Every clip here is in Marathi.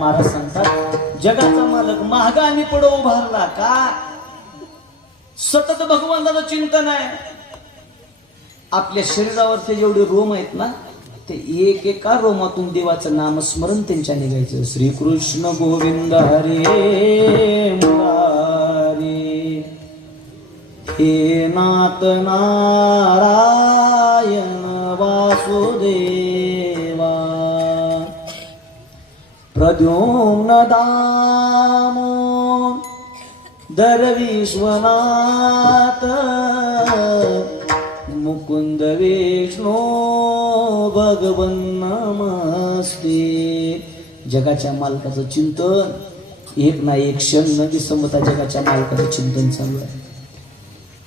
महाराज सांगतात जगाचा मालक महागा आणि पुढे उभारला का सतत भगवंताचं चिंतन आहे. आपल्या शरीरावरचे जेवढे रोम आहेत ना ते एक एका रोमातून देवाचं नामस्मरण त्यांच्या निघायचं. श्रीकृष्ण गोविंद हरे मुरारी हे नाथ नारायण वासुदेवा प्रद्युम्न दामोदर विश्वनाथ मुकुंद विष्णू भगवन नमस्ते. जगाच्या मालकाचं चिंतन एक ना एक क्षण न विसंबता जगाच्या मालकाचं चिंतन चालू आहे.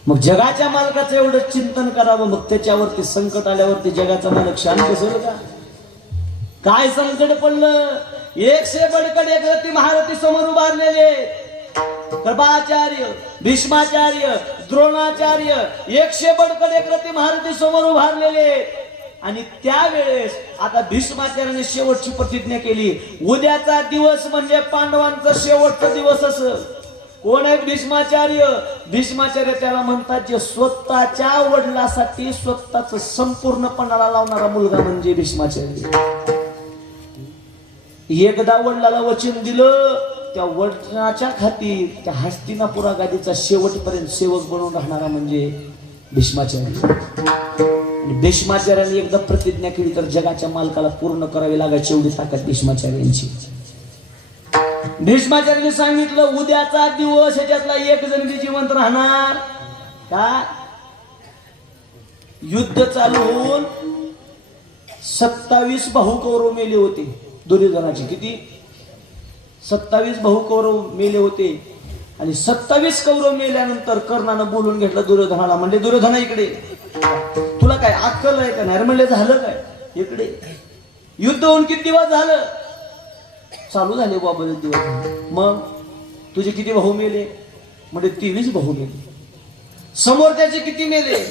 मग जगाच्या मालकाचं एवढं चिंतन करावं. मग त्याच्यावरती संकट आल्यावरती जगाचा मालक शांत असेल का? काय संकट पडलं? एकशे बडकड एक रती महारथी समोर उभारलेले कृपाचार्य भीष्माचार्य द्रोणाचार्य 100 बडकड एक रती महारथी समोर उभारलेले. आणि त्यावेळेस आता भीष्माचार्याने शेवटची प्रतिज्ञा केली. उद्याचा दिवस म्हणजे पांडवांचा शेवटचा दिवस असं. कोण आहे भीष्माचार्य? भीष्माचार्य त्याला म्हणतात जे स्वतःच्या वडिलांसाठी स्वतःच संपूर्णपणाला लावणारा मुलगा म्हणजे भीष्माचार्य. एकदा वडिलाला वचन दिलं त्या वचनाच्या खातीर त्या हस्तिनापुरा गादीचा शेवटपर्यंत सेवक बनून राहणारा म्हणजे भीष्माचार्य. भीष्माचार्याने एकदा प्रतिज्ञा केली तर जगाच्या मालकाला पूर्ण करावी लागायची एवढी ताकद भीष्माचार्यांची. भीष्माचार्याने सांगितलं उद्याचा दिवस ह्याच्यातला एक जण बी जिवंत राहणार का? युद्ध चालू होऊन 27 भाऊ कौरव मेले होते. दुर्योधनाचे किती? 27 भाऊ कौरव मेले होते. आणि 27 कौरव मेल्यानंतर कर्णानं बोलून घेतलं दुर्योधनाला. म्हणजे दुर्योधना इकडे तुला काय अक्कल आहे का नाही? म्हणले झालं काय इकडे? युद्ध होऊन किती दिवस झालं? चालू झाले बाबा दिवस. मग तुझे किती भाऊ मेले? म्हणजे 23 भाऊ मेले. समोर त्याचे किती मेले?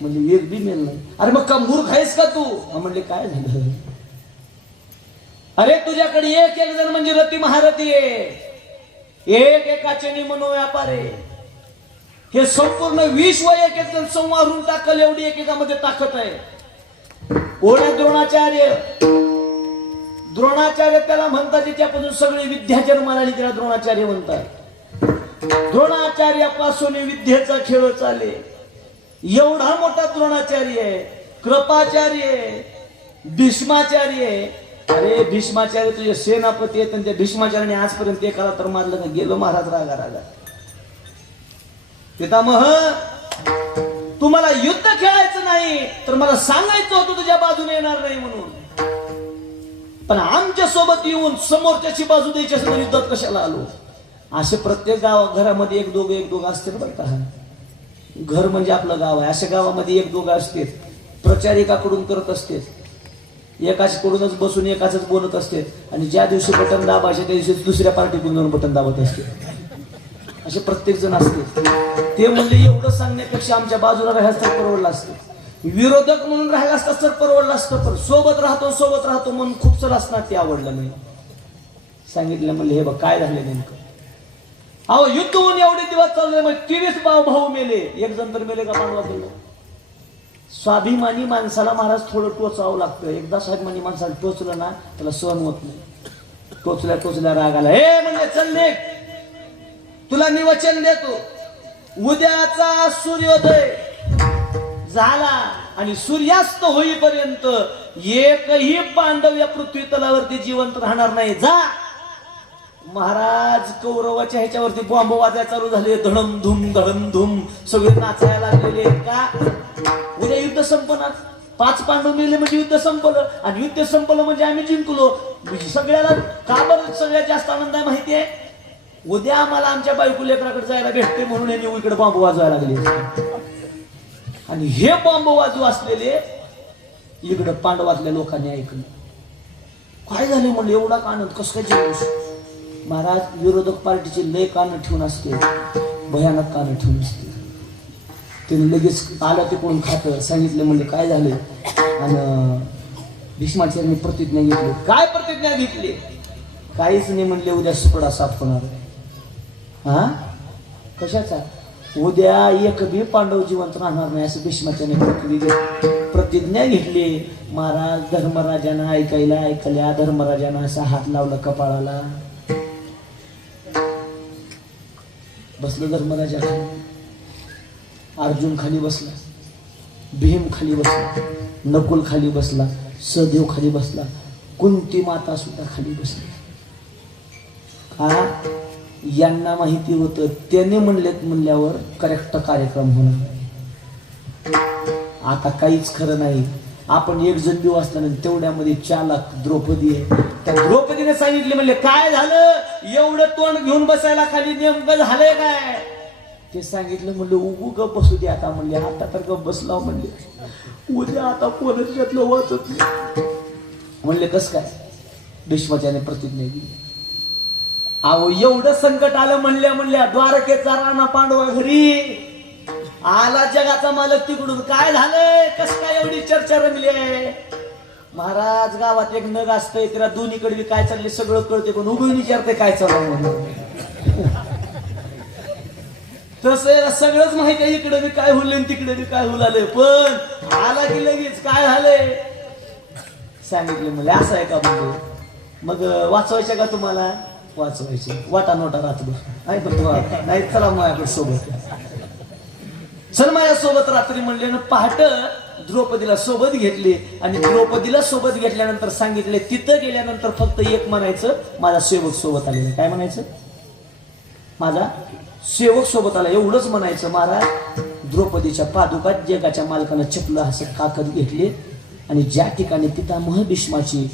म्हणजे एक बी मेल नाही. अरे मग का मूर्ख आहेस का तू? म्हणले काय झालं? अरे तुझ्याकडे एक एक जण म्हणजे रती महारथी आहे. एक एकाचे मनोव्यापार आहे. हे संपूर्ण विश्व एक एक जण संवारून टाकल एवढी एकेकामध्ये ताकद आहे. ओढ्या द्रोणाचार्य त्याला म्हणतात ज्याच्यापासून सगळी विद्या जन्माला आली त्याला द्रोणाचार्य म्हणतात. द्रोणाचार्यापासून विद्येचा खेळ चाले. एवढा मोठा द्रोणाचार्य आहे, कृपाचार्य आहे, भीष्माचार्य आहे. अरे भीष्माचार्य तुझे सेनापती आहेत आणि त्या भीष्माचार्याने आजपर्यंत एकाला तर मारलं का? गेलो महाराज रागा रागा. पितामह तुम्हाला युद्ध खेळायचं नाही तर मला सांगायचं होतं तुझ्या बाजूने येणार नाही म्हणून. पण आमच्या सोबत येऊन समोरच्याची बाजू द्यायची असेल तर युद्धात कशाला आलो? असे प्रत्येक घरामध्ये एक दोघं असते बरं का. घर म्हणजे आपलं गाव आहे. अशा गावामध्ये एक दोघं असते. प्रचारिकाकडून करत असते. एकाकडूनच बसून एकाच बोलत असते. आणि ज्या दिवशी बटन दाबायचे त्या दिवशी दुसऱ्या पार्टीकडून बटन दाबत असते. असे प्रत्येक जण असते. ते म्हणले एवढं सांगण्यापेक्षा आमच्या बाजूला राहायचं तर परवडलं असतं. विरोधक म्हणून राहायला असतं तर परवडलं असतं. पण सोबत राहतो म्हणून खूप चल असणार ते आवडलं नाही. सांगितलं म्हणले हे बघ काय झालं नेमकं. अहो युद्ध होऊन एवढे दिवस चालले मग 23 भाऊ मेले. एक जण तर मेले का पांडवाकडलं? स्वाभिमानी माणसाला महाराज थोडं टोचावं लागतं. एकदा स्वाभिमानी माणसाला टोचलं ना त्याला सहन होत नाही. टोचल्या राग आला. हे म्हणजे चल निघ, तुला मी वचन देतो उद्याचा सूर्योदय झाला आणि सूर्यास्त होईपर्यंत एकही पांडव या पृथ्वी तलावरती जिवंत राहणार नाही. जा. महाराज कौरवाच्या ह्याच्यावरती बॉम्ब वाजायला चालू झाले. धडम धुम सगळे नाचायला लागलेले. का? उद्या युद्ध संपणार. 5 पांडव मेले म्हणजे युद्ध संपलं. आणि युद्ध संपलं म्हणजे आम्ही जिंकलो. सगळ्याला का बरं सगळ्यात जास्त आनंद आहे माहिती आहे? उद्या आम्हाला आमच्या बायको लेकराकडे जायला भेटते म्हणून यांनी इकडे बॉम्ब वाजवायला लागले. आणि हे बॉम्ब वाजू असलेले इकडे पांडवातल्या लोकांनी ऐकलं. काय झाले म्हणलं एवढा आनंद कसं काय जिंकूस? महाराज विरोधक पार्टीचे लय कान ठेवून असते, भयानक कान ठेवून असते. त्याने लगेच आलं तिकडून खातं सांगितलं म्हणजे काय झालं. आणि भीष्माचार्यांनी प्रतिज्ञा घेतली. काय प्रतिज्ञा घेतली? काहीच नाही म्हणले, उद्या सुकडा साफ होणार आहे. हा कशाचा? उद्या एक बी पांडव जिवंत राहणार नाही असं भीष्माच्याने प्रतिज्ञा घेतली. महाराज धर्मराजांना ऐकल्या. धर्मराजांना असा हात लावला कपाळाला. बसलं धर्मराजा खाली, अर्जुन खाली बसला, भीम खाली बसला, नकुल खाली बसला, सहदेव खाली बसला, कुंती माता सुद्धा खाली बसली. का? यांना माहिती होतं त्याने म्हणल्यावर करेक्ट कार्यक्रम होणार. आता काहीच खरं नाही. आपण एक जण दिवस असताना तेवढ्यामध्ये चालक द्रौपदी आहे. त्या द्रौपदीने सांगितले, म्हणले काय झालं एवढं तोंड घेऊन बसायला खाली, नेमकं झालंय काय? ते सांगितलं. म्हणलं उगू गप बसू दे आता. म्हणले आता तर गप बसला. म्हणले उद्या आता कोणच त्यातलं वाचत नाही. म्हणले कस काय? भीष्माच्याने प्रतिज्ञा दिली. अहो एवढं संकट आलं म्हणल्या द्वारकेचा राणा पांडवा घरी आला, जगाचा मालक तिकडून. काय झालंय? कस काय एवढी चर्चा रंगली आहे? महाराज गावात एक नग असतंय, त्याला दोन्हीकडे काय चालले सगळं कळते, पण उभं विचारते काय चालू म्हणून. तसं सगळंच माहिती आहे, इकडे बी काय होईल तिकडे बी काय होईल. पण आला की लगेच काय झालंय सांगितलं. म्हणजे असं आहे का? म्हणजे मग वाचवायचं का तुम्हाला? वाचवायचे. वाटा नोटा रात्रभर नाही, नाही चला माझ्याकडे सोबत, चल माझ्यासोबत रात्री म्हणले ना. पहाट द्रौपदीला सोबत घेतली आणि द्रौपदीला सोबत घेतल्यानंतर सांगितले, तिथं गेल्यानंतर फक्त एक म्हणायचं, माझा सेवक सोबत आलेला. काय म्हणायचं? माझा सेवक सोबत आला, एवढंच म्हणायचं. महाराज द्रौपदीच्या पादुकात जगाच्या मालकानं चपलं हसत काकत घेतली आणि ज्या ठिकाणी पितामह भीष्माची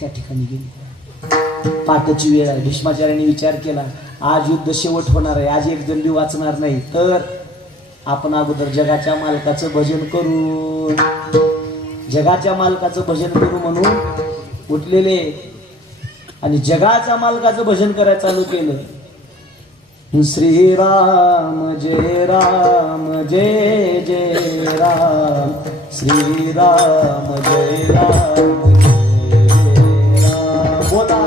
त्या ठिकाणी गेली. पाठची वेळ आहे. भीष्माचार्यांनी विचार केला, आज युद्ध शेवट होणार आहे, आज एक जण बी वाचणार नाही, तर आपण अगोदर जगाच्या मालकाचं भजन करू, जगाच्या मालकाचं भजन करू म्हणून उठलेले आणि जगाच्या मालकाचं भजन करायला चालू केलं. श्रीराम जय राम जय जय राम, श्रीराम जय राम बोला.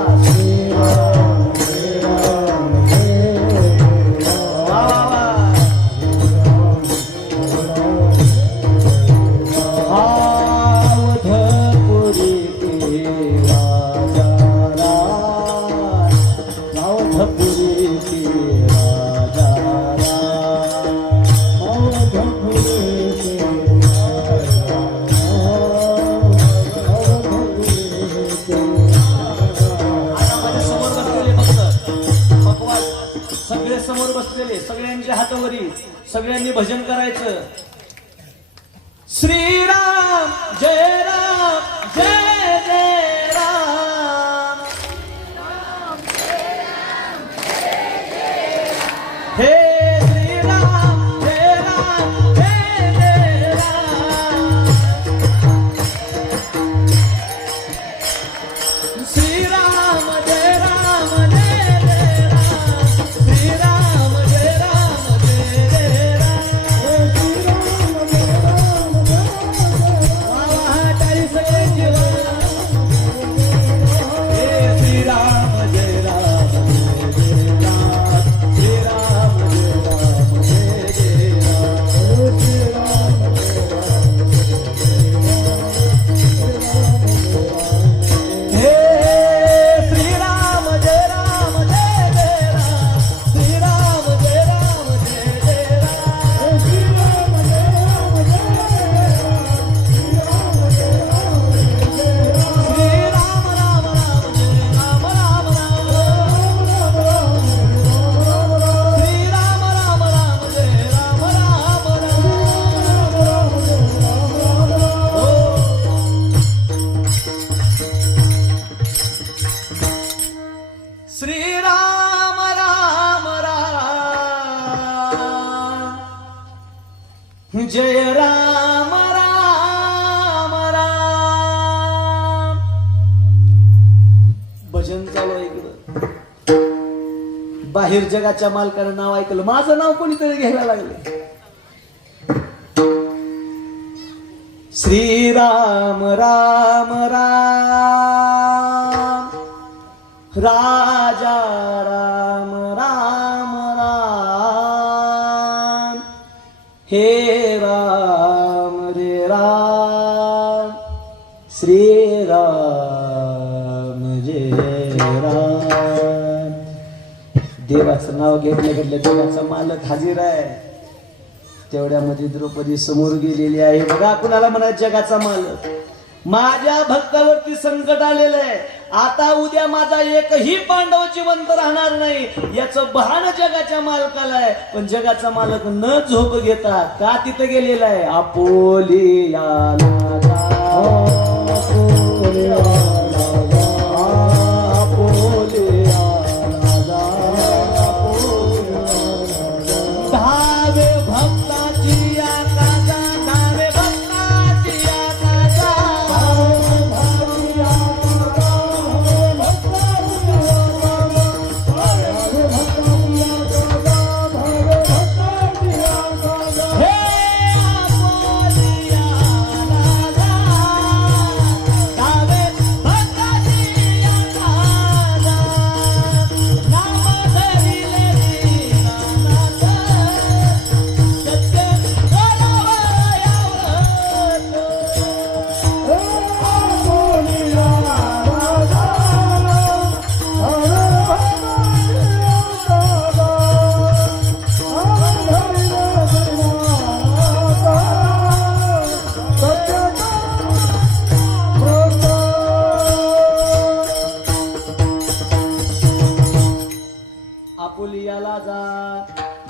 समोर बसलेले सगळ्यांच्या हातावरी सगळ्यांनी भजन करायचं. श्रीराम जय राम जय जय राम, हे श्रीराम जय राम जय जय राम, श्रीराम जय राम जय जय राम, श्रीराम जय राम जय जय राम. वाह तारी सगळ्यांची हे श्रीराम जय राम जय जय राम, श्रीराम जय राम जय जय राम, हे श्रीराम जय राम जय जय राम, श्रीराम जय राम जय जय राम, श्रीराम जय राम जय जय राम, श्रीराम राम राम जय राम राम राम, श्रीराम राम राम जय राम राम राम. श्रीराम राम राम जय राम राम राम. भजन चालू आहे इकडं. बाहेर जगाच्या मालकानं नाव ऐकलं, माझं नाव कोणीतरी घ्यायला लागले. श्रीराम राम राम राजा राम राम राम हे राम रे राम श्री राम जय राम. देवाचं नाव घेतलं देवाचा मालक हाजीर आहे. तेवढ्यामध्ये द्रौपदी समोर गेलेली आहे. बघा कुणाला म्हणा जगाचा मालक. माझ्या भक्तावरती संकट आलेलं आहे. आता उद्या माझा एकही पांडव जिवंत राहणार नाही याचं भान जगाच्या मालकाला आहे. पण जगाचा मालक न झोप घेता का तिथं गेलेला आहे.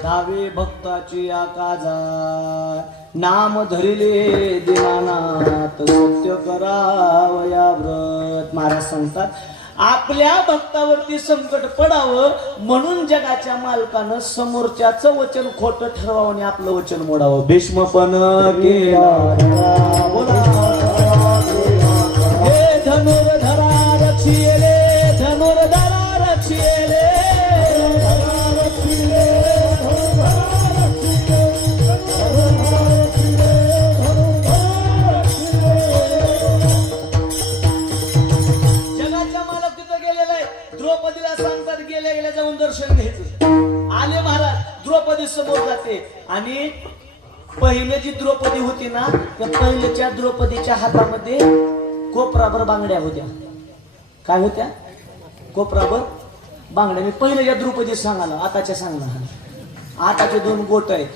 धावे भक्ताची आकाजा नाम धरिले दीनानाथ सत्य करावया व्रत. महाराज सांगतात आपल्या भक्तावरती संकट पडावं म्हणून जगाच्या मालकानं समोरच्याचं वचन खोटं ठरवावं आणि आपलं वचन मोडावं. भीष्म पण केला हे धनुर्धरा रक्षिले धनुर्धरा रक्षिले द्रौपदीला सांगतात गेल्या गेल्या जाऊन दर्शन घ्यायचं. आले महाराज द्रौपदी समोर जाते आणि पहिले जी द्रौपदी होती ना त्या पहिल्याच्या द्रौपदीच्या हातामध्ये कोपराभर बांगड्या होत्या. काय होत्या? कोपराभर बांगड्या. मी पहिल्याच्या द्रौपदी सांगाला आताच्या सांगणार. आताचे 2 गोट आहेत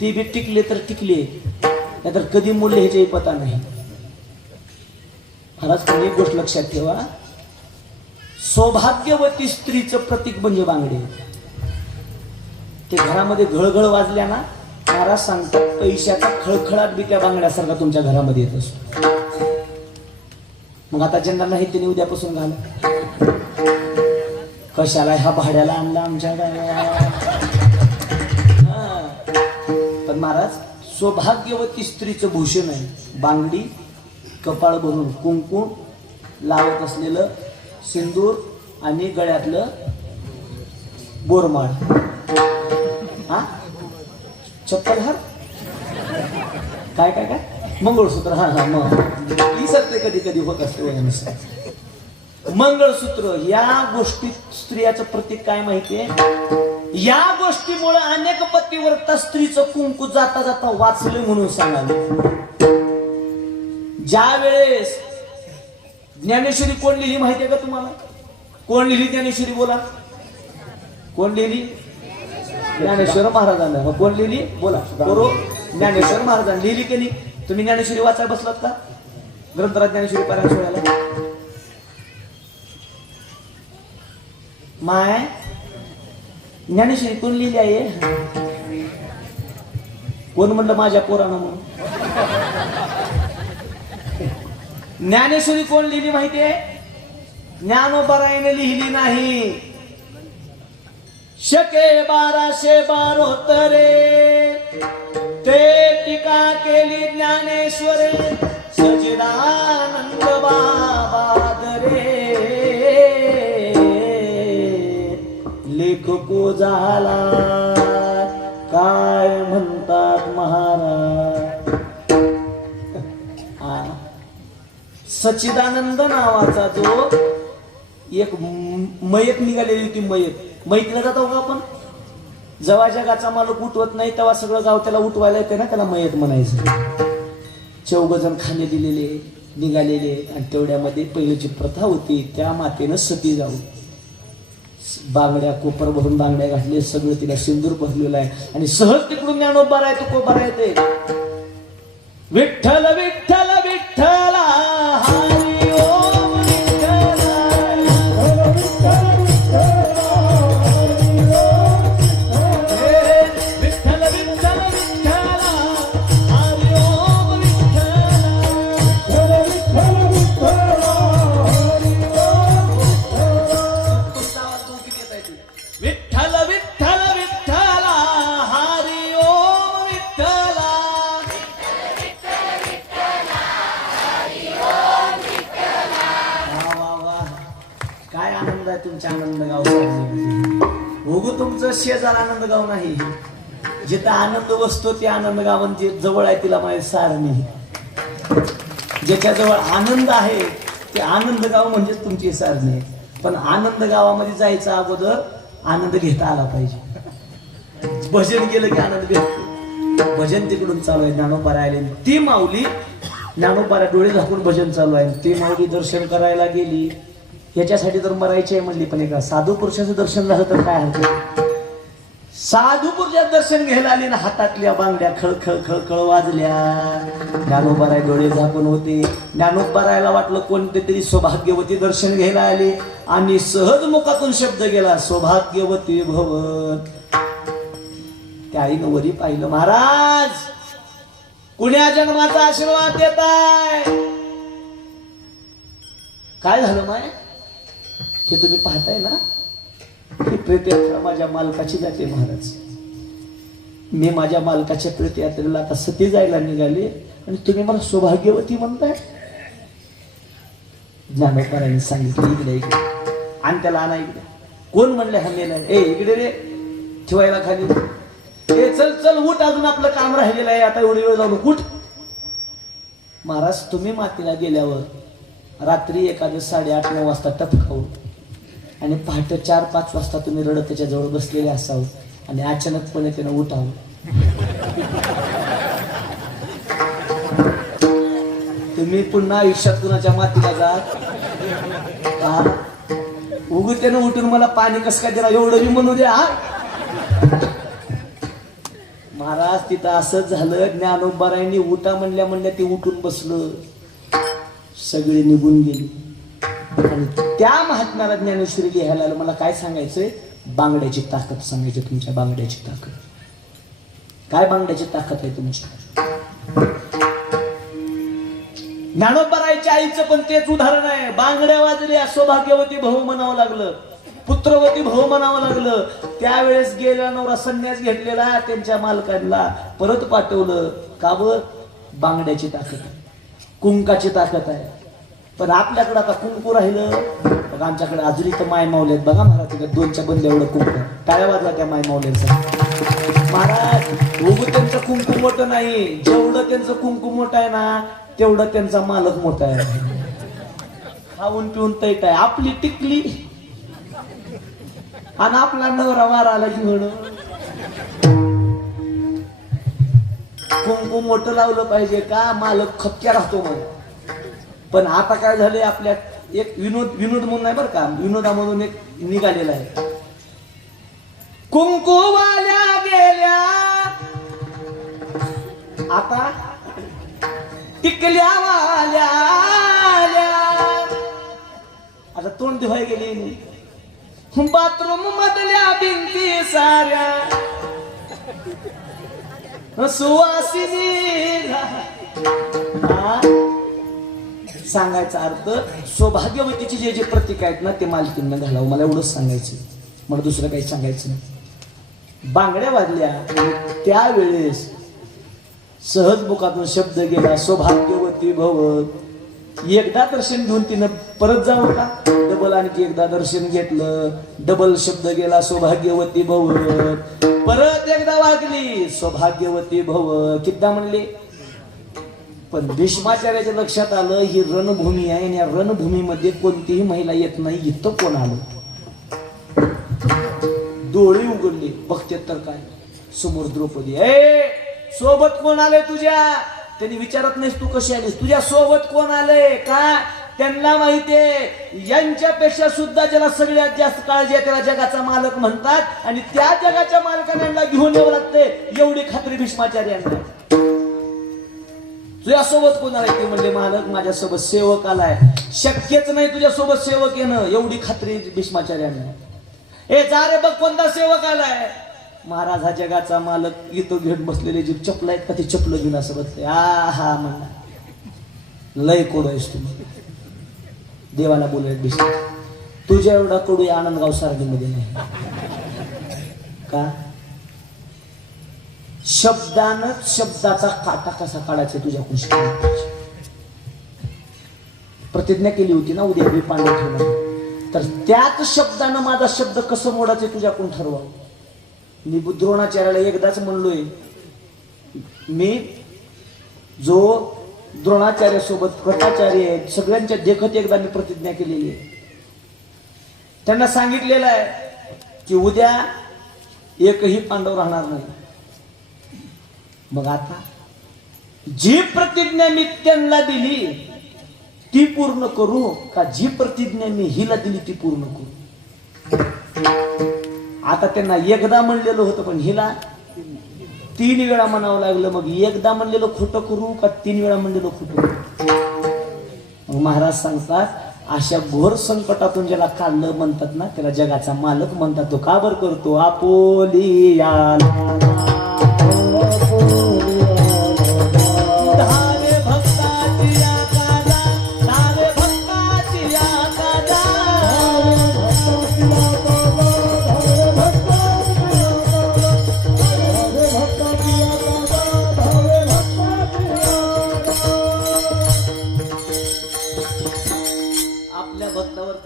ती बी टिकले तर टिकले नाहीतर कधी मोडले ह्याच्याही पता नाही. महाराज पण एक गोष्ट लक्षात ठेवा सौभाग्यवती स्त्रीचं प्रतीक म्हणजे बांगडे. ते घरामध्ये घळघळ वाजल्या ना महाराज सांगतात पैशाचा खळखळाट बी त्या बांगड्यासारखा तुमच्या घरामध्ये येत असतो. मग आता ज्यांना नाही त्यांनी उद्यापासून घाल. कशाला ह्या भाड्याला आणला आमच्या गावाला. पण महाराज सौभाग्यवती स्त्रीचं भूषण आहे बांगडी. कपाळ भरून कुंकू लावत असलेलं सिंदूर आणि गळ्यातलं बोरमाळ. हा चप्पल हार काय काय काय मंगळसूत्र. हा हा मग विसरते कधी कधी होत असते. मंगळसूत्र या गोष्टीत स्त्रियाचं प्रतीक काय माहितीये. या गोष्टीमुळे अनेक पतीव्रता स्त्रीचं कुंकू जाता जाता वाचले म्हणून सांगाले. ज्या वेळेस ज्ञानेश्वरी कोण लिहिली माहितीये का तुम्हाला? कोण लिहिली ज्ञानेश्वरी? बोला कोण लिहिली? ज्ञानेश्वर महाराजांना. मग कोण लिहिली? बोला बरो. ज्ञानेश्वर महाराजांनी लिहिली की नाही? तुम्ही ज्ञानेश्वरी वाचायला बसलात का? ग्रंथराज ज्ञानेश्वरी पारायण सोहळ्याला माय ज्ञानेश्वरी कोण लिहिली आहे? कोण म्हणलं माझ्या पोरानं म्हणून? ज्ञानेश्वरी कोण लिहिली माहितीये? ज्ञानोबराईने लिहिली नाही. शके 1272 ते टीका केली ज्ञानेश्वरे सच्चिदानंद बाबा दरे. लेखको झाला काय म्हणतात महाराज. सच्चिदानंद नावाचा जो एक मयत निघालेली होती. मयतीला जातो का आपण? जेव्हा जगाचा मालक उठवत नाही तेव्हा सगळं गाव त्याला उठवायला येते ना, त्याला मयत म्हणायचं. 14 जण खाणे दिलेले निघालेले आणि तेवढ्यामध्ये पहिलीची प्रथा होती त्या मातेनं सती जाऊ. बांगड्या कोपर भरून बांगड्या घातले, सगळं तिला सिंदूर भरलेलं आहे आणि सहज तिकडून ज्ञानोबा आहे तो कोपर येते. विठ्ठल विठ्ठल विठ्ठला हरी ओम विठ्ठला, विठ्ठल विठ्ठल विठ्ठला हरी ओम विठ्ठला, विठ्ठल विठ्ठल विठ्ठला हरी ओम विठ्ठला. काय आनंद आहे तुमच्या आनंद गाव. उगू तुमचं शेजार आनंद गाव नाही. जिथं आनंद बसतो ते आनंद गाव जे जवळ आहे तिला माहिती सार नाही. ज्याच्या जवळ आनंद आहे ते आनंद गाव म्हणजे तुमची सारणी. पण आनंद गावामध्ये जायचं अगोदर आनंद घेता आला पाहिजे. भजन केलं की आनंद घेतो. भजन तिकडून चालू आहे. ज्ञानोबा राहिले ती माऊली ज्ञानोबा डोळे झाकून भजन चालू आहे. ती माऊली दर्शन करायला गेली. याच्यासाठी तर मरायची आहे म्हणली, पण एका साधू पुरुषाचं दर्शन झालं तर काय हरकत. साधू पुरुषाचं दर्शन घ्यायला आली ना, हातातल्या बांगड्या खळखळ खळखळ वाजल्या. ज्ञानोबाराय डोळे झाकून होते. ज्ञानोबारायला वाटलं कोणते तरी सौभाग्यवती दर्शन घ्यायला आले आणि सहज मुखातून शब्द गेला, सौभाग्यवती भव. त्या आईनं वरी पाहिलं, महाराज कुण्या जन्माचा आशीर्वाद देताय. काय झालं माय, हे तुम्ही पाहताय ना, ही प्रेतयात्रा माझ्या मालकाची जाते महाराज. मी माझ्या मालकाच्या प्रेतयात्रेला आता सती जायला निघाले आणि तुम्ही मला सौभाग्यवती म्हणताय. ज्ञानोबारांनी सांगितलं इकडे इकडे आणि त्याला आणा इकडे. कोण म्हणले हा मेला. ए इकडे रे, ठेवायला खाली. ए चल चल उठ, अजून आपलं काम राहिलेलं आहे, आता एवढी वेळ जाऊ नको, उठ. महाराज तुम्ही मातीला गेल्यावर रात्री एखादं 8:30-9 वाजता टप खाऊन आणि पहाटे 4-5 वाजता तुम्ही रडत त्याच्या जवळ बसलेले असावं आणि अचानकपणे त्यानं उठावं. तुम्ही पुन्हा आयुष्यात कुणाच्या मातीला जात उगू त्यानं उठून मला पाणी कसं काय दिला एवढं मी म्हणू द्या. महाराज तिथं असंच झालं. ज्ञानोबारायांनी उठा म्हणल्या ती उठून बसलं. सगळे निघून गेली आणि त्या महात्म्याला ज्ञानेश्वरी लिहायला आलं. मला काय सांगायचंय, बांगड्याची ताकद सांगायची. तुमच्या बांगड्याची ताकद काय, बांगड्याची ताकद आहे तुमची. ज्ञानोबारायच्या आईचं पण तेच उदाहरण आहे. बांगड्या वाजल्या, सौभाग्यवती भाऊ म्हणावं लागलं, पुत्रवती भाऊ म्हणावं लागलं. त्यावेळेस गेला नवरा संन्यास घेतलेला त्यांच्या मालकांना परत पाठवलं. का बर, बांगड्याची ताकद आहे, कुंकाची ताकद आहे. पण आपल्याकडे आता कुंकू राहिलं बघा. आमच्याकडे अजूनही तर माय मावले आहेत बघा महाराज. 2च्या बंद एवढं कुंकू. टाळ्या वाजला त्या माय मावल्यांचा. महाराज उगू त्यांचं कुंकू मोठं नाही. जेवढं त्यांचं कुंकू मोठं आहे ना तेवढं त्यांचा मालक मोठा आहे. खाऊन पिऊन तैट आहे. आपली टिकली आणि आपला नवरा मारायला घेऊन. कुंकू मोठं लावलं पाहिजे का, मालक खपक्या राहतो मग. पण आता काय झालंय, आपल्या एक विनोद म्हणून नाही बरं का, विनोदामधून एक निघालेला आहे. कुंकूवाल्या गेल्या आता टिकल्या वाल्या आल्या. आता तोंड धुवाय गेली. बाथरूम मधल्या भिंती साऱ्या सुवासिनी. सांगायचा अर्थ, सौभाग्यवतीचे जे जे प्रतीक आहेत ना ते मालकींना घालावं. मला एवढंच सांगायचं, मला दुसरं काही सांगायचं नाही. बांगड्या वाजल्या त्यावेळेस सहज मुखातून शब्द गेला, सौभाग्यवती भव. एकदा दर्शन घेऊन तिनं परत जावं का, डबल आणखी एकदा दर्शन घेतलं. डबल शब्द गेला, सौभाग्यवती भव. परत एकदा वागली, सौभाग्यवती भव. कितीदा म्हणले, पण भीष्माचार्याच्या लक्षात आलं ही रणभूमी आहे आणि या रणभूमीमध्ये कोणतीही महिला येत नाही. इथं कोण आलं? डोळे उघडले, बघते तर काय समोर द्रौपदी. सोबत कोण आलंय तुझ्या? त्यांनी विचारत नाहीस तू कशी आलीस, तुझ्या सोबत कोण आलंय का? त्यांना माहितीये यांच्यापेक्षा सुद्धा ज्याला सगळ्यात जास्त काळजी आहे त्याला जगाचा मालक म्हणतात, आणि त्या जगाच्या मालकाने यांना घेऊन यावं लागते एवढी खात्री भीष्माचार्यांना. तुझ्यासोबत कोण आलाय? ते म्हणले मालक माझ्यासोबत सेवक आलाय. शक्यच नाही तुझ्यासोबत सेवक येणं, एवढी खात्री भीष्माचार्यांना. जा रे बघ कोणता सेवक आलाय. महाराज हा जगाचा मालक. इथं घेऊन बसलेले जे चपल आहेत का ते चपल घेऊन असं बसले. हा म्हणा लय कोड आहेस तुम्ही. देवाला बोलत भीष्म तुझ्या एवढा कडू आनंदगाव सारखीमध्ये नाही का? शब्दानच शब्दाचा काटा कसा काढायचा तुझ्याकडून शिकवलं. प्रतिज्ञा केली होती ना उद्या मी पांडव ठेवणार, तर त्याच शब्दानं माझा शब्द कसं मोडायचे तुझ्याकडून ठरवावं. मी द्रोणाचार्याला एकदाच म्हणलोय, मी जो द्रोणाचार्य सोबत कृपाचार्य आहेत सगळ्यांच्या देखत एकदा मी प्रतिज्ञा केलेली आहे. त्यांना सांगितलेलं आहे की उद्या एकही पांडव राहणार नाही. मग आता जी प्रतिज्ञा मी त्यांना दिली ती पूर्ण करू का जी प्रतिज्ञा मी हिला दिली ती पूर्ण करू? आता त्यांना एकदा म्हणलेलं होतं पण हिला 3 वेळा म्हणावं लागलं. मग एकदा म्हणलेलं खोटं करू का 3 वेळा म्हणलेलं खोटं करू? मग महाराज सांगतात अशा घोर संकटातून ज्याला काढलं म्हणतात ना त्याला जगाचा मालक म्हणतात. तो का बर करतो? आपोलिया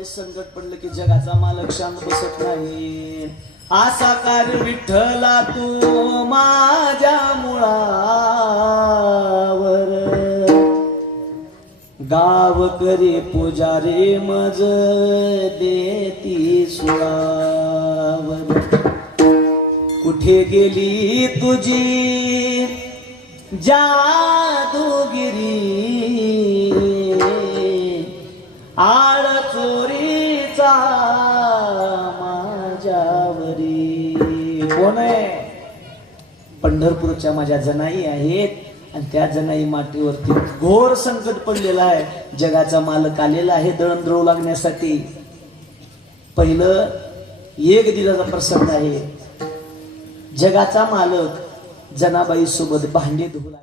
संकट पडलं की जगाचा मालक शांत बसत नाही. असा कार्य विठ्ठला तू माझ्या मुळावर गाव करे पुजारे मज देती सुळावर. कुठे गेली तुझी जादूगिरी आळ चोरीचा माझ्यावरी. कोण आहे? पंढरपूरच्या माझ्या जनाई आहेत आणि त्या जनाई मातीवरती घोर संकट पडलेलं आहे. जगाचा मालक आलेला आहे दळण द्रव लागण्यासाठी. पहिलं एक दिवसाचा प्रसंग आहे. जगाचा मालक जनाबाई सोबत भांडे धुवू लागला.